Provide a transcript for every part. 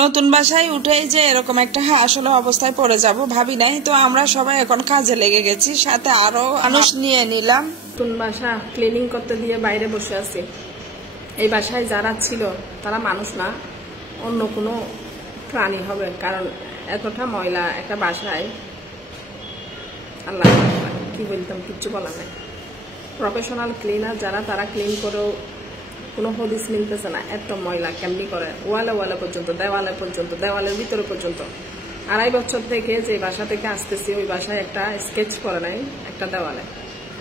নতুন বাসায় উঠেই যে এরকম একটা আসলে অবস্থায় পড়ে যাব ভাবি নাই। তো আমরা সবাই এখন কাজে লেগে গেছি, সাথে আরো মানুষ নিয়ে নিলাম। নতুন বাসা ক্লিনিং করতে দিয়ে বাইরে বসে আছি। এই বাসায় যারা ছিল তারা মানুষ না, অন্য কোনো প্রাণী হবে, কারণ এতটা ময়লা একটা বাসায়। আল্লাহ কি বলতাম, কিচ্ছু বলার নাই। প্রফেশনাল ক্লিনার যারা, তারা ক্লিন করেও কোনো হদিস মিলতেছে না। এত ময়লা কেমনি করে, ওয়ালে পর্যন্ত, দেওয়ালে পর্যন্ত, দেওয়ালের ভিতরে পর্যন্ত। 2.5 বছর থেকে যে বাসা থেকে আসতেছি, ওই বাসায় একটা স্কেচ করে নাই, একটা দেওয়ালে,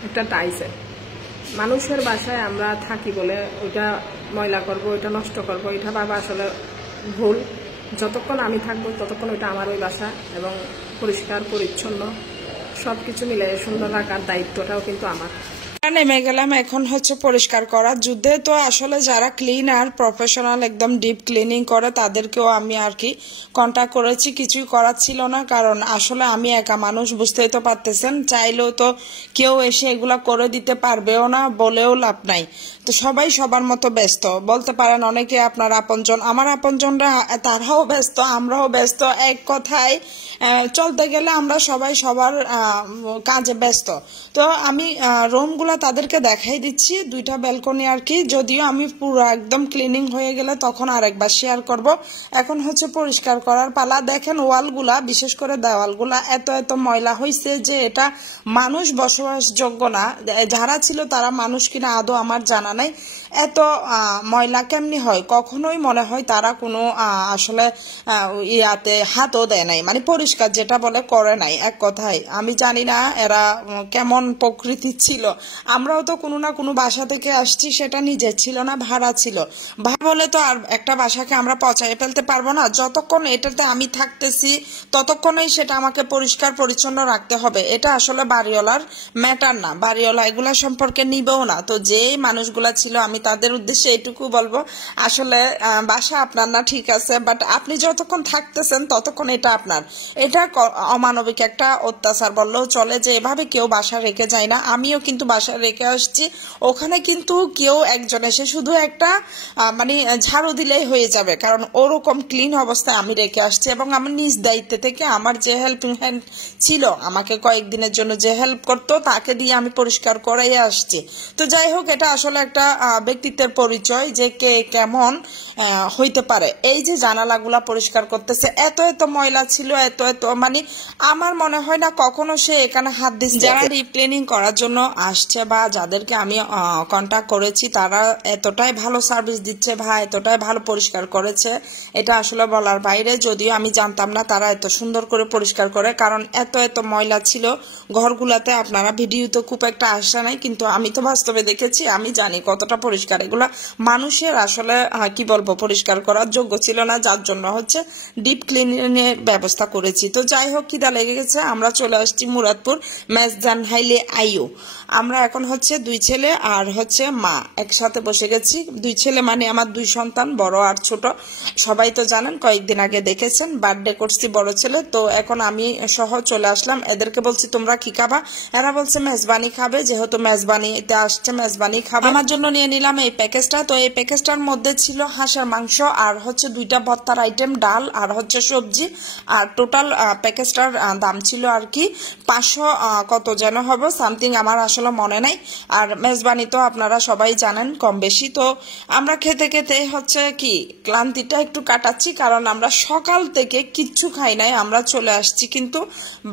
একটা টাইসে। মানুষের বাসায় আমরা থাকি বলে ওইটা ময়লা করব, ওইটা নষ্ট করব, এটা ভাবা আসলে ভুল। যতক্ষণ আমি থাকবো ততক্ষণ ওইটা আমার ওই বাসা, এবং পরিষ্কার পরিচ্ছন্ন সবকিছু মিলে সুন্দর রাখার দায়িত্বটাও কিন্তু আমার। নেমে গেলাম এখন পরিষ্কার করার যুদ্ধে। তো আসলে যারা ক্লিনার প্রফেশনাল একদম ডিপ ক্লিনিং করে তাদেরকেও আমি আর কি কন্ট্যাক্ট করেছি। কিছুই করার ছিল না, কারণ আসলে আমি একা মানুষ, বুঝতেই তো পারতেছেন। চাইলেও তো কেউ এসে এগুলা করে দিতে পারবেও না, বলেও লাভ নাই। তো সবাই সবার মতো ব্যস্ত, বলতে পারেন অনেকে আপনার আপনজন, আমার আপনজনরা তারাও ব্যস্ত, আমরাও ব্যস্ত। এক কথায় চলতে গেলে আমরা সবাই সবার কাজে ব্যস্ত। তো আমি রুমগুলো তাদেরকে দেখাই দিচ্ছি, 2টা ব্যালকনি আর কি। যদিও আমি পুরো একদম ক্লিনিং হয়ে গেলে তখন আরেকবার শেয়ার করব। এখন পরিষ্কার করার পালা। দেখেন ওয়ালগুলা, বিশেষ করে দেওয়ালগুলা এত ময়লা হয়েছে যে এটা মানুষ বসবাসযোগ্য না। যারা ছিল তারা মানুষ কিনা আদৌ আমার জানা নাই। এত ময়লা কেমনি হয়, কখনোই মনে হয় তারা কোনো আসলে ইয়াতে হাতও দেয় নাই, মানে পরিষ্কার যেটা বলে করে নাই। এক কথায় আমি জানি না এরা কেমন প্রকৃতি ছিল। আমরাও তো কোনো না কোনো বাসা থেকে আসছি, সেটা নিজের ছিল না, ভাড়া ছিল। ভাড়া বলে তো আর একটা বাসাকে আমরা পচাই ফেলতে পারবো না। যতক্ষণ এটাতে আমি থাকতেছি ততক্ষণই সেটা আমাকে পরিষ্কার পরিচ্ছন্ন রাখতে হবে। এটা আসলে বাড়িওয়ালার ম্যাটার না, বাড়িওয়ালা এগুলা সম্পর্কে নিবেও না। তো যেই মানুষগুলা ছিল, আমি তাদের উদ্দেশ্যে এটুকু বলবো, আসলে বাসা আপনার না ঠিক আছে, বাট আপনি যতক্ষণ থাকতেছেন ততক্ষণ এটা আপনার। এটা অমানবিক একটা অত্যাচার বললেও চলে, যে এভাবে কেউ বাসা রেখে যায় না। আমিও কিন্তু বাসা রেখে আসছি, ওখানে কিন্তু কেউ একজন এসে শুধু একটা মানে ঝাড়ু দিলেই হয়ে যাবে, কারণ ওরকম ক্লিন অবস্থায় আমি রেখে আসছি। এবং আমার নিজ দায়িত্ব থেকে আমার যে হেল্পিং হ্যান্ড ছিল, আমাকে কয়েকদিনের জন্য যে হেল্প করতো, তাকে দিয়ে আমি পরিষ্কার করাই আসছি। তো যাই হোক, এটা আসলে একটা ব্যক্তিত্বের পরিচয় যে কে কেমন হইতে পারে। এই যে জানালাগুলা পরিষ্কার করতেছে, এত ময়লা ছিল, এত মানে আমার মনে হয় না কখনো সে এখানে হাত দিচ্ছে। যারা ডিপ ক্লিনিং করার জন্য আসছে বা যাদেরকে আমি কন্ট্যাক্ট করেছি, তারা এতটাই ভালো সার্ভিস দিচ্ছে ভাই, এতটাই ভালো পরিষ্কার করেছে, এটা আসলে বলার বাইরে। যদিও আমি জানতাম না তারা এত সুন্দর করে পরিষ্কার করে, কারণ এত ময়লা ছিল ঘরগুলাতে। আপনারা ভিডিওতে খুব একটা আসে নাই, কিন্তু আমি তো বাস্তবে দেখেছি, আমি জানি কতটা পরিষ্কার। এগুলা মানুষের আসলে কি বলবো, পরিষ্কার করার যোগ্য ছিল না, যার জন্য ডিপ ক্লিনিং এর ব্যবস্থা করেছি। তো যাই হোক, খিদা লেগে গেছে, আমরা চলে আসছি মুরাদপুর মেজদান হাইলে আইও। আমরা এখন 2 ছেলে আর মা একসাথে বসে গেছি। 2 ছেলে মানে আমার 2 সন্তান, বড় আর ছোট। সবাই তো জানেন, কয়েকদিন আগে দেখেছেন, বার্থডে করছি বড় ছেলে। তো এখন আমি সহ চলে আসলাম। এদেরকে বলছি তোমরা কি খাবা, এরা বলছে মেজবানি খাবে, যেহেতু মেজবানিতে আসছে মেজবানি খাবে। আমার জন্য নিয়ে নিলাম এই প্যাকেজটা। তো এই প্যাকেজটার মধ্যে ছিল হাঁসের মাংস আর 2টা ভর্তার আইটেম, ডাল আর সবজি। আর টোটাল প্যাকেজটার দাম ছিল আর কি 500 কত যেন হবে সামথিং, আমার আসলে মনে নাই। আর মেজবানি তো আপনারা সবাই জানেন কম বেশি। তো আমরা খেতে খেতে কি ক্লান্তিটা একটু কাটাচ্ছি, কারণ আমরা সকাল থেকে কিচ্ছু খাই নাই। আমরা চলে আসছি কিন্তু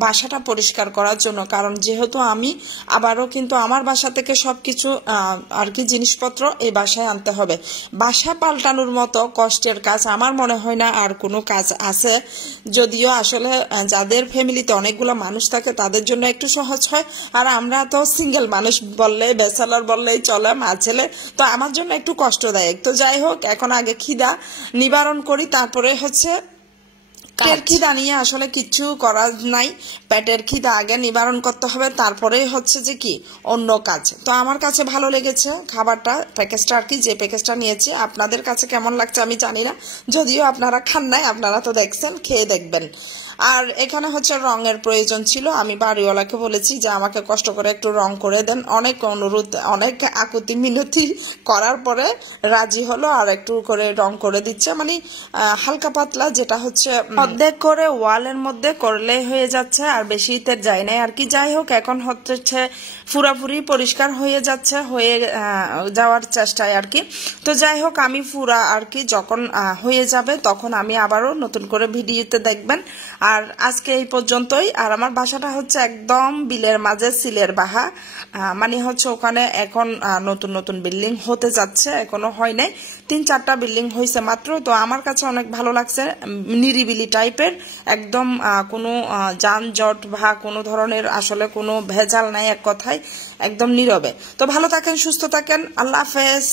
বাসাটা পরিষ্কার করার জন্য, কারণ যেহেতু আমি আবারও কিন্তু আমার বাসা থেকে সবকিছু আর কি জিনিসপত্র এই বাসায় আনতে হবে। বাসা পাল্টানোর মতো কষ্টের কাজ আমার মনে হয় না আর কোনো কাজ আছে। যদিও আসলে যাদের ফ্যামিলিতে অনেকগুলো মানুষ থাকে তাদের জন্য একটু সহজ হয়, আর আমরা তো সিঙ্গেল মানুষ বললে, ব্যাচেলর বললেই চলে, মা ছেলে, তো আমার জন্য একটু কষ্টদায়ক। তো যাই হোক, এখন আগে খিদা নিবারণ করি, তারপরে পেটের খিদা নিয়ে আসলে কিছু করার নাই। পেটের খিদা আগে নিবারণ করতে হবে, তারপরে কি অন্য কাজ। তো আমার কাছে ভালো লেগেছে খাবারটা, প্যাকেজটা আর কি, যে প্যাকেজটা নিয়েছি। আপনাদের কাছে কেমন লাগছে আমি জানি না, যদিও আপনারা খান নাই, আপনারা তো দেখছেন, খেয়ে দেখবেন। আর এখানে হচ্ছে রঙের প্রয়োজন ছিল, আমি বাড়িওয়ালাকে বলেছি যে আমাকে কষ্ট করে একটু রং করে দেন। অনেক অনুরোধ, অনেক আকুতি মিনতি করার পরে রাজি হলো আর একটু করে রং করে দিচ্ছে, মানে হালকা পাতলা, যেটা হচ্ছে অর্ধেক করে ওয়ালের মধ্যে করলে হয়ে যাচ্ছে, আর বেশি তেল যায় না আর কি। যাই হোক, এখন হচ্ছে পুরাপুরি পরিষ্কার হয়ে যাচ্ছে, হয়ে যাওয়ার চেষ্টায় আর কি। তো যাই হোক, আমি পুরা আর কি যখন হয়ে যাবে তখন আমি আবারও নতুন করে ভিডিওতে দেখবেন। আর আজকে এই পর্যন্তই। আর আমার বাসাটা হচ্ছে একদম বিলের মাঝে, সিলের বাহা, মানে হচ্ছে ওখানে এখন নতুন নতুন বিল্ডিং হতে যাচ্ছে, এখনো হয় নাই, 3-4টা বিল্ডিং হয়েছে মাত্র। তো আমার কাছে অনেক ভালো লাগছে, নিরিবিলি টাইপের, একদম কোনো যানজট বা কোনো ধরনের আসলে কোনো ভেজাল নাই, এক কথায় একদম নীরবে। তো ভালো থাকেন, সুস্থ থাকেন, আল্লাহ হাফেজ।